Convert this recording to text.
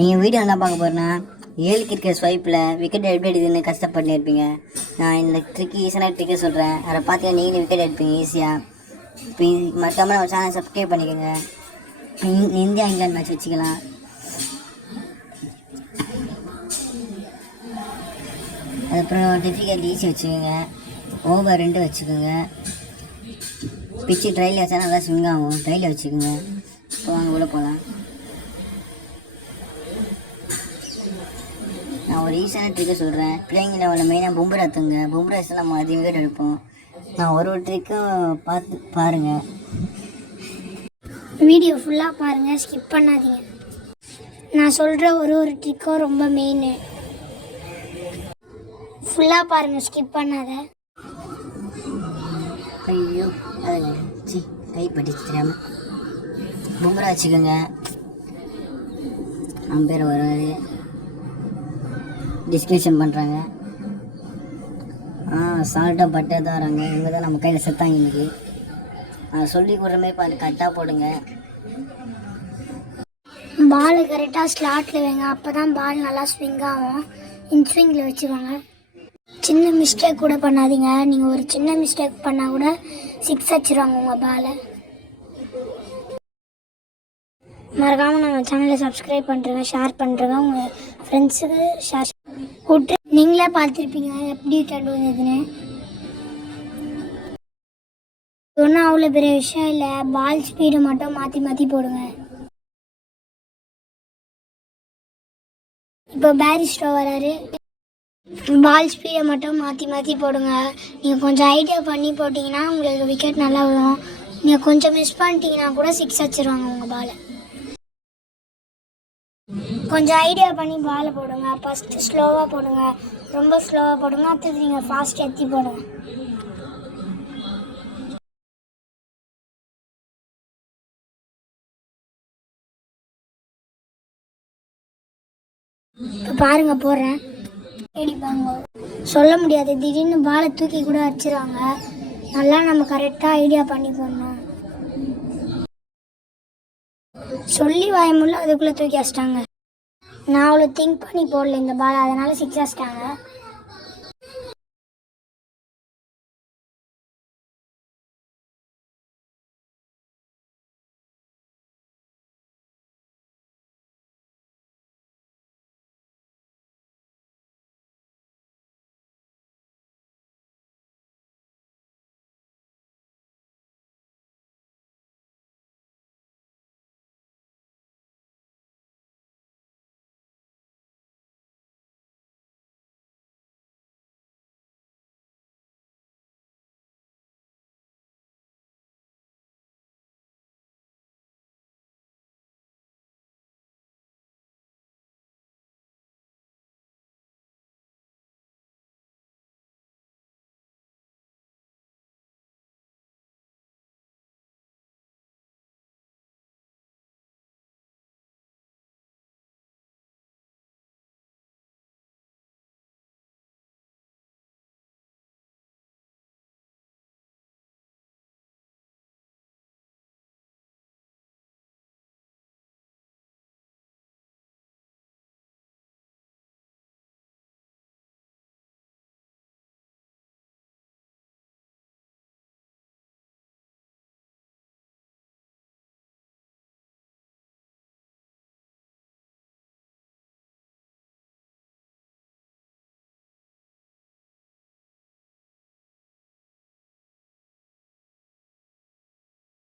நீங்கள் வீடியோ என்ன பார்க்க போகிறேன்னா 7 கிரிக்கெட் ஸ்வைப்பில் விக்கெட் எப்படி எடுக்குதுன்னு கஷ்டப்பட்டு இருப்பீங்க. நான் இந்த ட்ரிக்கு ஈஸியான ட்ரிக்கை சொல்கிறேன். அதை பார்த்து நீங்களும் விக்கெட் எடுப்பீங்க ஈஸியாக. இப்போ மறக்காமல் நம்ம சேனல் சப்ஸ்கிரைப் பண்ணிக்கோங்க. இந்தியா இங்கிலாந்து மேட்ச் வச்சுக்கலாம். அதுக்கப்புறம் டிஃபிகல்ட் ஈஸி வச்சுக்கோங்க. ஓவர் 2 வச்சுக்கோங்க. பிச்சு ட்ரையில் வச்சா நல்லா ஸ்விங் ஆகும். ட்ரையில் வச்சுக்கோங்க. இப்போ வாங்க உள்ள போகலாம். நான் ஒரு ஈஸியான ட்ரிக்கை சொல்கிறேன். பிளேயிங் லெவலில் மெயினாக பும்ரா தூங்க. பும்ரா வச்சு நம்ம அதிக விக்கெட் எடுப்போம். நான் ஒரு ட்ரிக்கும் பார்த்து பாருங்கள். வீடியோ ஃபுல்லாக பாருங்கள், ஸ்கிப் பண்ணாதீங்க. நான் சொல்கிற ஒரு ட்ரிக்கும் ரொம்ப மெயின். ஃபுல்லாக பாருங்கள், ஸ்கிப் பண்ணாத. ஐயோ அதுங்க கை பட்டிச்சு தெரியாமல். பும்ரா வச்சுக்கோங்க. அம்பேர் வருவார், டிஸ்கஷன் பண்ணுறாங்க. சால்ட்டாக பட்டே தான் வராங்க. இவங்க தான் நம்ம கையில் செத்தாங்க இன்னைக்கு. சொல்லி கொடுற மாதிரி பார்த்து கரெக்டாக போடுங்க. பால் கரெக்டாக ஸ்லாட்டில் வைங்க. அப்போ தான் பால் நல்லா ஸ்விங் ஆகும். இன்ஸ்விங்கில் வச்சுக்கோங்க. சின்ன மிஸ்டேக் கூட பண்ணாதீங்க. நீங்கள் ஒரு சின்ன மிஸ்டேக் பண்ணால் கூட 6 அடிச்சிருவாங்க உங்கள் பாலை. மறக்காமல் நம்ம சேனலை சப்ஸ்கிரைப் பண்ணுறேங்க, ஷேர் பண்ணுறேங்க. உங்கள் ஃப்ரெண்ட்ஸுக்கு ஷேர் கூப்பிட்டு நீங்களே பார்த்துருப்பீங்க எப்படி விக்கெட் வந்ததுன்னு. ஒன்றும் அவ்வளோ பெரிய விஷயம் இல்லை. பால் ஸ்பீடு மட்டும் மாற்றி மாற்றி போடுங்க. இப்போ பேரிஸ்டோ வராரு. பால் ஸ்பீடை மட்டும் மாற்றி மாற்றி போடுங்க. நீங்கள் கொஞ்சம் ஐடியா பண்ணி போட்டிங்கன்னா உங்களுக்கு விக்கெட் நல்லா வரும். நீங்கள் கொஞ்சம் மிஸ் பண்ணிட்டீங்கன்னா கூட 6 அடிச்சிருவாங்க உங்கள் பாலை. கொஞ்சம் ஐடியா பண்ணி பாலை போடுங்க. ஃபஸ்ட்டு ஸ்லோவாக போடுங்க, ரொம்ப ஸ்லோவாக போடுங்க. அடுத்தது நீங்கள் ஃபாஸ்ட் ஏற்றி போடுங்க. இப்போ பாருங்க போடுறேன். அடிப்பாங்க சொல்ல முடியாது. திடீர்னு பாலை தூக்கி கூட அடிச்சிருவாங்க. நல்லா நம்ம கரெக்டாக ஐடியா பண்ணி போடணும். சொல்லி வாயமுள்ள அதுக்குள்ளே தூக்கி அடிச்சிட்டாங்க. நான் அவ்வளோ திங்க் பண்ணி போடல இந்த பால், அதனால 6 அடிச்சிட்டாங்க.